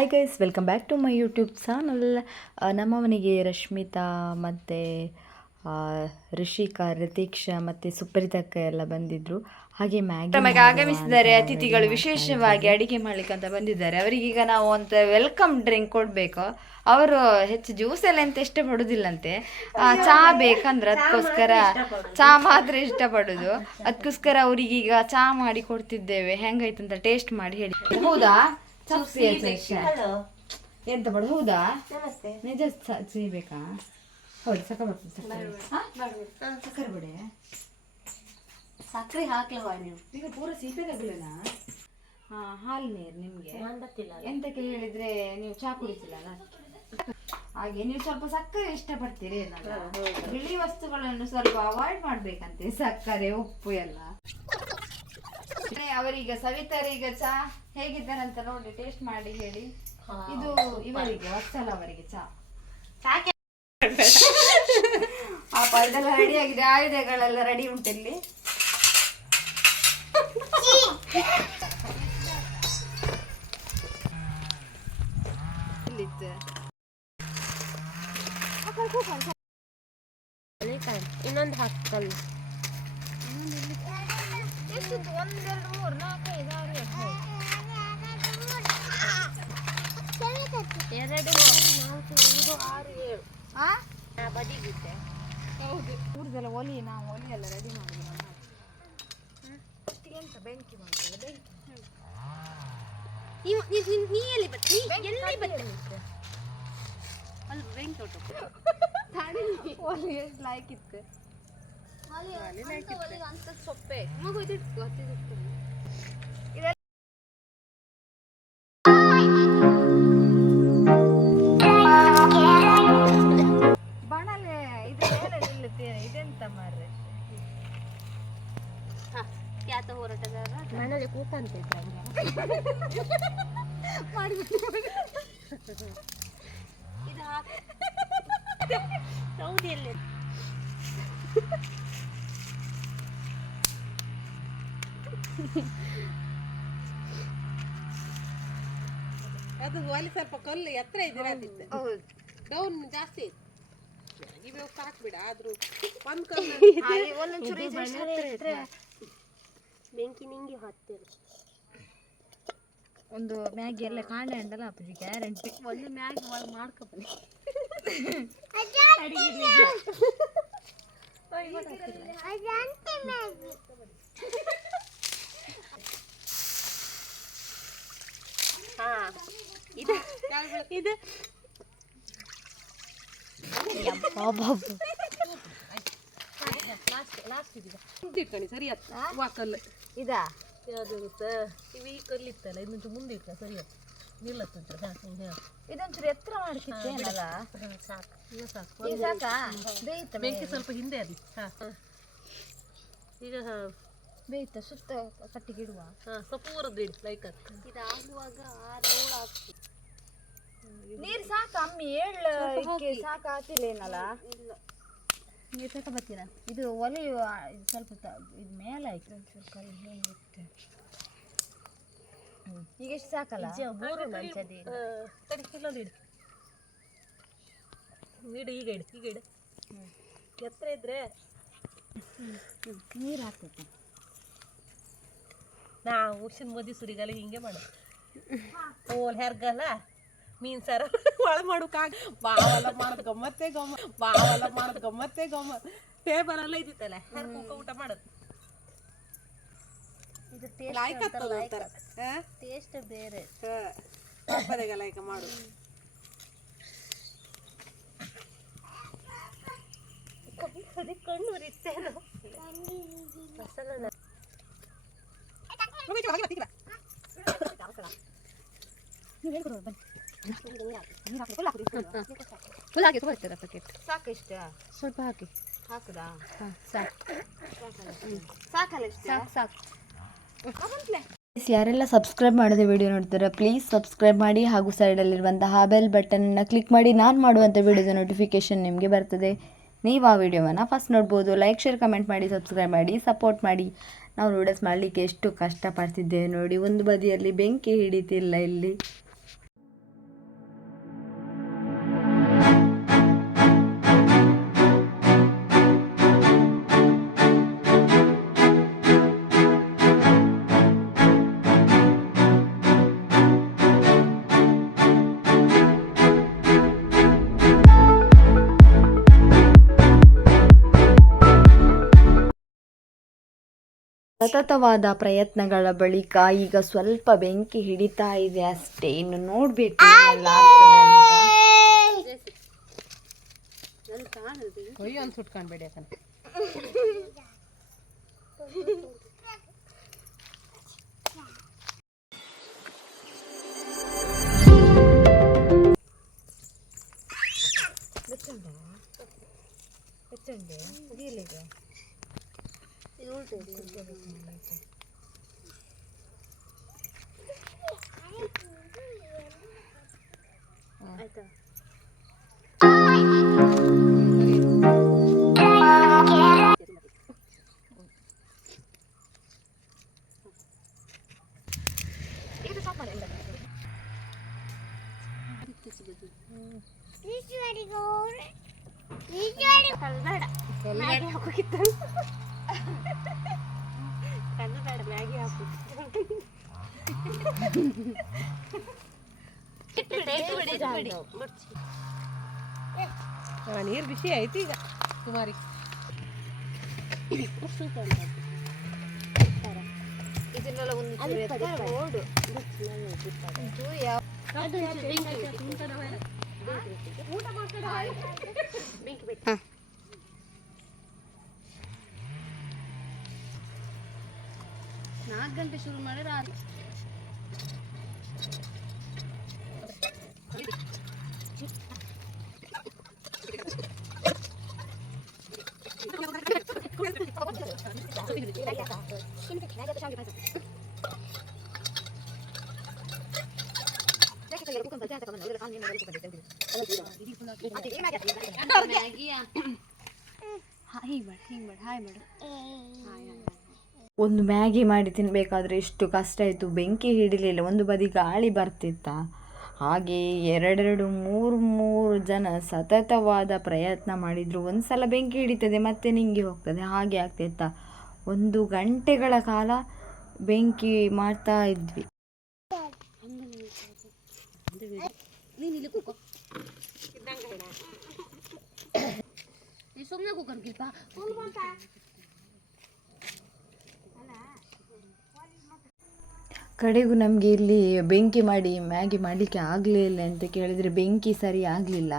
Hi guys, welcome back to my YouTube channel. ನಮ್ಮ ಮನೆಗೆ ರಶ್ಮಿತಾ ಮತ್ತು ಋಷಿಕಾ, ರಿತೀಕ್ಷಾ ಮತ್ತು ಸುಪ್ರೀತಕ್ಕ ಎಲ್ಲ ಬಂದಿದ್ದರು. ಹಾಗೆ ನಮಗೆ ಆಗಮಿಸಿದ್ದಾರೆ ಅತಿಥಿಗಳು. ವಿಶೇಷವಾಗಿ ಅಡಿಗೆ ಮಾಡ್ಲಿಕ್ಕೆ ಅಂತ ಬಂದಿದ್ದಾರೆ. ಅವರಿಗೀಗ ನಾವು ಅಂತ ವೆಲ್ಕಮ್ ಡ್ರಿಂಕ್ ಕೊಡಬೇಕು. ಅವರು ಹೆಚ್ಚು ಜ್ಯೂಸ್ ಎಲ್ಲ ಎಂತ ಇಷ್ಟಪಡೋದಿಲ್ಲಂತೆ, ಚಹಾ ಬೇಕಂದ್ರೆ ಅದಕ್ಕೋಸ್ಕರ ಚಹಾ ಮಾತ್ರ ಇಷ್ಟಪಡೋದು. ಅದಕ್ಕೋಸ್ಕರ ಅವರಿಗೀಗ ಚಹಾ ಮಾಡಿ ಕೊಡ್ತಿದ್ದೇವೆ. ಹೆಂಗಾಯ್ತಂತ ಟೇಸ್ಟ್ ಮಾಡಿ ಹೇಳಿ. ಹೌದಾ? ಎಂತ ಮಾಡು? ಹೌದಾ? ನಿಜ ಸಿಗಬೇಕಾ? ಹೌದು, ಸಕ್ಕರೆ ಬರ್ತದೆ. ಸಕ್ಕರೆ ಬಿಡಿ, ಸಕ್ಕರೆ ಹಾಕ್ಲವ ನೀವು ಈಗ ಪೂರ ಸೀಪೆಗಲೇನಾ? ಹಾಲು ನೀರು ನಿಮಗೆ ಎಂತಕ್ಕೆ ಹೇಳಿದ್ರೆ ನೀವು ಚಹಾ ಕುಡಿಸಿಲ್ಲ ಹಾಗೆ. ನೀವು ಸ್ವಲ್ಪ ಸಕ್ಕರೆ ಇಷ್ಟಪಡ್ತೀರಿ, ಬಿಳಿ ವಸ್ತುಗಳನ್ನು ಸ್ವಲ್ಪ ಅವಾಯ್ಡ್ ಮಾಡ್ಬೇಕಂತೆ, ಸಕ್ಕರೆ ಉಪ್ಪು ಎಲ್ಲ. ಅವರೀಗ ಸವಿತಾರೀಗ ಚಹಾ ಹೇಗಿದ್ದಾರಂತ ನೋಡಿ ಟೇಸ್ಟ್ ಮಾಡಿ ಹೇಳಿ. ಇದು ಇವರಿಗೆ ವತ್ಸಲ ಅವರಿಗೆ ಚಹಾ ಇದೆಲ್ಲ ರೆಡಿ ಆಗಿದೆ. ಆಯುಧಗಳೆಲ್ಲ ರೆಡಿ ಉಂಟು ಇಲ್ಲಿ. ಇನ್ನೊಂದು ಹಾಕಲ್ಲ. ಎರಡು 4 5 6 7 ಬದಿಗಿತ್ತೆ. ಹೌದು, ಊರದೆಲ್ಲ ಒಲಿ, ನಾವು ಒಲಿ ಎಲ್ಲ ರೆಡಿ ಮಾಡಿದ್ವಿ. ಎಂತ ಬೆಂಕಿ ಮಾಡಿಲ್ಲ, ಬೆಂಕಿ ನೀ ಎಲ್ಲಿ ಬತ್ತಿ? ಎಲ್ಲಿ ಬತ್ತಿ ಅಲ್ಲಿ ಬೆಂಕಿ ಹೊಟ್ಟು ಒಲಿ ಎಷ್ಟು ಲಾಯ್ಕ್ ಇತ್ತು. ಅಂತ ಸೊಪ್ಪೆ ಮಗು ಇದಿಟ್ಟು ಬಣಲೆ ಇದು ಮೇಲೆ ನಿಲ್ಲುತ್ತೇನೆ. ಇದೆಂತ ಮಾರ್ರೆ? ಯಾತ ಹೋರಾಟಗಾರ ಮನೇಲಿ ಕೂತಂತ ಇದು ಸೌದಿಯಲ್ಲಿ ಅದು ಒಲಿ ಸ್ವಲ್ಪ ಕಲ್ಲು ಎತ್ತರ ಇದಿರದಿತ್ತು. ಡೌನ್ ಜಾಸ್ತಿ ಇತ್ತು. ಇವೆ ಹಾಕ್ಬಿಡ. ಆದ್ರೂ ಒಂದ್ ಕಲ್ಲು ಬೆಂಕಿ ನಿಂಗೆ ಹತ್ತಿರ ಒಂದು ಮ್ಯಾಗಿ ಎಲ್ಲ ಕಾಂಡೆ ಉಂಟಲ್ಲ ಅಪ್ಪಾಜಿ, ಗ್ಯಾರಂಟಿ ಒಂದು ಮ್ಯಾಗಿ ಮಾಡ್ಕೊಬನ್ನಿ. ಇದು ಇದು ಮುಂದಿಟ್ಕಣಿ ಸರಿ ಕಲ್ಲು ಇದಾ ಯಾವ್ದು ಇವು ಈ ಕಲ್ಲಿತ್ತಲ್ಲ ಇದೊಂಚು ಮುಂದಿಟ್ಟ ಸರಿ ನಿಲ್ಲತ್ತಂತ. ಇದೊಂಚೂರು ಎತ್ತರ ಮಾಡ್ಕಿತ್ತೇನಲ್ಲ? ಸಾಕು, ಈಗ ಸಾಕು. ಈಗ ಸಾಕಾ? ಬೇಯ್ತ ಬೆಂಕಿ ಸ್ವಲ್ಪ ಹಿಂದೆ ಅಲ್ಲಿ. ಈಗ ಬೇಯ್ತ ಸುತ್ತ ಕಟ್ಟಿಗೆ ಇಡುವ. ಸ್ವಲ್ಪ ಊರದ್ದು ಇಡಿ ಲೈಕ್ ಇದಾಗುವಾಗ 6 ಆಗ್ತದೆ. ನೀರು ಸಾಕ ಅಮ್ಮಿ? 7 ಸಾಕು ಹಾಕಿಲ್ಲ ಏನಲ್ಲ? ಇಲ್ಲ, ನೀರು ತಕ ಬರ್ತೀರಾ? ಇದು ಒಲೆ ಸ್ವಲ್ಪ ಇದು ಮೇಲೆ ಆಯ್ತು. ಒಂಚೂರು ಕರಿ ಹೇಗಿತ್ತು ಈಗ ಎಷ್ಟು ಸಾಕಲ್ಲ? 3 ಮಂಚದಿ ತಡಿ, ಇಲ್ಲೊಂದು ಇಡು. ಇಡು, ಈಗ ಇಡು, ಈಗ ಇಡು. ಎತ್ತರ ಇದ್ರೆ ನೀರು ಹಾಕ್ಬೇಕು. ನಾವು ಉಸಿನ ಮದಿ ಸುರಿಗಲ್ಲ ಹಿಂಗೆ ಮಾಡೋದು. ಓಲ್ ಹೆರ್ಗಲ್ಲ ಮೀನು ಸಾರ ಒಳ ಮಾಡೋಕ್ಕಾಗ ಬಾವೆಲ್ಲ ಮಾಡೋದು ಗಮ್ಮತ್ತೇ ಗಮ್ಮ. ಟೇಬಲ್ ಎಲ್ಲ ಇದ್ದಿತ್ತಲ್ಲ ಹೆರ್ಕೊಂಕ ಊಟ ಮಾಡೋದು. ಇದು ಲಾಯ್ಕ್ ಟೇಸ್ಟ್ ಬೇರೆ. ಹಬ್ಬದಾಗ ಲೈಕ ಮಾಡೋದು. ಕಣ್ಣು ಉರಿತೇನೋ ಮಸಾಲ. ಫುಲ್ ಹಾಕಿ ಬರ್ತದ ಪ್ಯಾಕೆಟ್. ಸಾಕು ಇಷ್ಟ? ಸ್ವಲ್ಪ ಹಾಕಿ. ಹಾಕುದಾ? ಸಾಕು. ಸಾಕಲ್ಲ ಇಷ್ಟ? ಸಾಕು. ಯಾರೆಲ್ಲ ಸಬ್ಸ್ಕ್ರೈಬ್ ಮಾಡದೆ ವಿಡಿಯೋ ನೋಡ್ತಾರೆ ಪ್ಲೀಸ್ ಸಬ್ಸ್ಕ್ರೈಬ್ ಮಾಡಿ, ಹಾಗೂ ಸೈಡಲ್ಲಿರುವಂತಹ ಬೆಲ್ ಬಟನನ್ನು ಕ್ಲಿಕ್ ಮಾಡಿ. ನಾನು ಮಾಡುವಂಥ ವಿಡಿಯೋದ ನೋಟಿಫಿಕೇಷನ್ ನಿಮಗೆ ಬರ್ತದೆ. ನೀವು ಆ ವಿಡಿಯೋವನ್ನು ಫಸ್ಟ್ ನೋಡ್ಬೋದು. ಲೈಕ್, ಶೇರ್, ಕಮೆಂಟ್ ಮಾಡಿ, ಸಬ್ಸ್ಕ್ರೈಬ್ ಮಾಡಿ, ಸಪೋರ್ಟ್ ಮಾಡಿ. ನಾವು ನೂಡಲ್ಸ್ ಮಾಡಲಿಕ್ಕೆ ಎಷ್ಟು ಕಷ್ಟಪಡ್ತಿದ್ದೇವೆ ನೋಡಿ. ಒಂದು ಬದಿಯಲ್ಲಿ ಬೆಂಕಿ ಹಿಡಿತಿಲ್ಲ ಇಲ್ಲಿ. ಸತತವಾದ ಪ್ರಯತ್ನಗಳ ಬಳಿಕ ಈಗ ಸ್ವಲ್ಪ ಬೆಂಕಿ ಹಿಡಿತಾ ಇದೆ ಅಷ್ಟೇ. ಇನ್ನು ನೋಡ್ಬೇಕು ಏನೆಲ್ಲ ಆಗ್ತದೆ ಅಂತ. ಒಯ್ಯೋ ಒಂದು ಸುಟ್ಕೊಂಡ್ಬೇಡಿ ಯಾಕಂದ್ರೆ ನೀರು ಬಿಸಿ ಆಯ್ತು ಈಗ ಸುಮಾರಿ. ಇದನ್ನೆಲ್ಲ ಒಂದು ನಾಲ್ಕು ಗಂಟೆ ಶುರು ಮಾಡಿದ್ರೆ ಒಂದು ಮ್ಯಾಗಿ ಮಾಡಿ ತಿನ್ನಬೇಕಾದ್ರೆ ಎಷ್ಟು ಕಷ್ಟ ಆಯಿತು. ಬೆಂಕಿ ಹಿಡಿಲಿಲ್ಲ, ಒಂದು ಬದಿ ಗಾಳಿ ಬರ್ತಿತ್ತ. ಹಾಗೆ ಎರಡೆರಡು ಮೂರು ಜನ ಸತತವಾದ ಪ್ರಯತ್ನ ಮಾಡಿದರು. ಒಂದು ಸಲ ಬೆಂಕಿ ಹಿಡಿತದೆ ಮತ್ತೆ ನಿಂಗೆ ಹೋಗ್ತದೆ, ಹಾಗೆ ಆಗ್ತಿತ್ತ. 1 ಗಂಟೆಗಳ ಕಾಲ ಬೆಂಕಿ ಮಾಡ್ತಾ ಇದ್ವಿ. ಕಡೆಗೂ ನಮಗೆ ಇಲ್ಲಿ ಬೆಂಕಿ ಮಾಡಿ ಮ್ಯಾಗಿ ಮಾಡಲಿಕ್ಕೆ ಆಗಲೇ ಇಲ್ಲ ಅಂತ ಕೇಳಿದರೆ ಬೆಂಕಿ ಸರಿ ಆಗಲಿಲ್ಲ.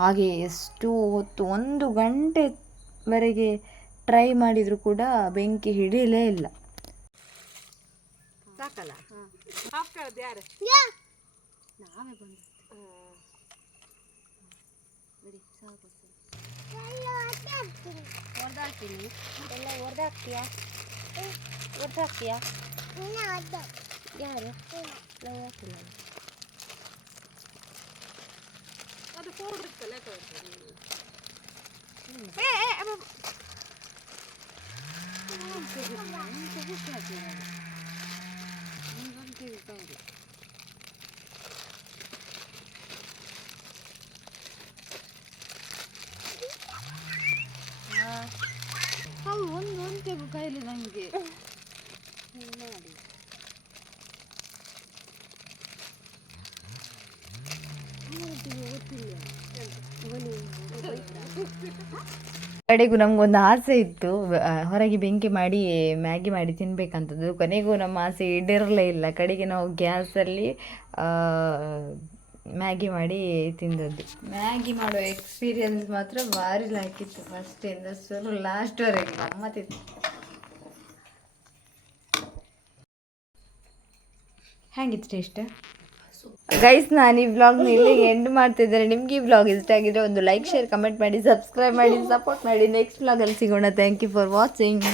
ಹಾಗೆ ಎಷ್ಟು ಹೊತ್ತು 1 ಗಂಟೆವರೆಗೆ ಟ್ರೈ ಮಾಡಿದರೂ ಕೂಡ ಬೆಂಕಿ ಹಿಡಿಯಲೇ ಇಲ್ಲ. ಸಾಕಲ್ಲ ಯಾರು ನಾವೇ ಬಂದು ಹೊಡೆದಾಕ್ತೀಯಾ ಯಾರು ಅದು ಪೌಡರ್ ಇತ್ತಲ್ಲ ಒಂದು ಕೈಲಿ ನನಗೆ ಮಾಡಿ ಕಡೆಗೂ ನಮಗೊಂದು ಆಸೆ ಇತ್ತು ಹೊರಗೆ ಬೆಂಕಿ ಮಾಡಿ ಮ್ಯಾಗಿ ಮಾಡಿ ತಿನ್ನಬೇಕಂತದ್ದು. ಕೊನೆಗೂ ನಮ್ಮ ಆಸೆ ಈಡೇರಲೇ ಇಲ್ಲ. ಕಡೆಗೆ ನಾವು ಗ್ಯಾಸಲ್ಲಿ ಮ್ಯಾಗಿ ಮಾಡಿ ತಿಂದದ್ದು. ಮ್ಯಾಗಿ ಮಾಡೋ ಎಕ್ಸ್ಪೀರಿಯನ್ಸ್ ಮಾತ್ರ ಭಾರಿ ಲಾಕಿತ್ತು. ಫಸ್ಟಿಂದ ಶುರು ಲಾಸ್ಟ್ವರೆಗೆ ಗಮ್ಮತ್ತಿತ್ತು. ಹೇಗಿತ್ತು ಟೇಸ್ಟ್ ಗೈಸ್? ನಾನು ಈ ವ್ಲಾಗ್ನ ಇಲ್ಲಿಗೆ ಎಂಡ್ ಮಾಡ್ತಿದ್ದಾರೆ. ನಿಮ್ಗೆ ಈ ವ್ಲಾಗ್ ಇಷ್ಟ ಆಗಿದ್ರೆ ಒಂದು ಲೈಕ್, ಶೇರ್, ಕಮೆಂಟ್ ಮಾಡಿ, ಸಬ್ಸ್ಕ್ರೈಬ್ ಮಾಡಿ, ಸಪೋರ್ಟ್ ಮಾಡಿ. ನೆಕ್ಸ್ಟ್ ವ್ಲಾಗಲ್ಲಿ ಸಿಗೋಣ. Thank you for watching.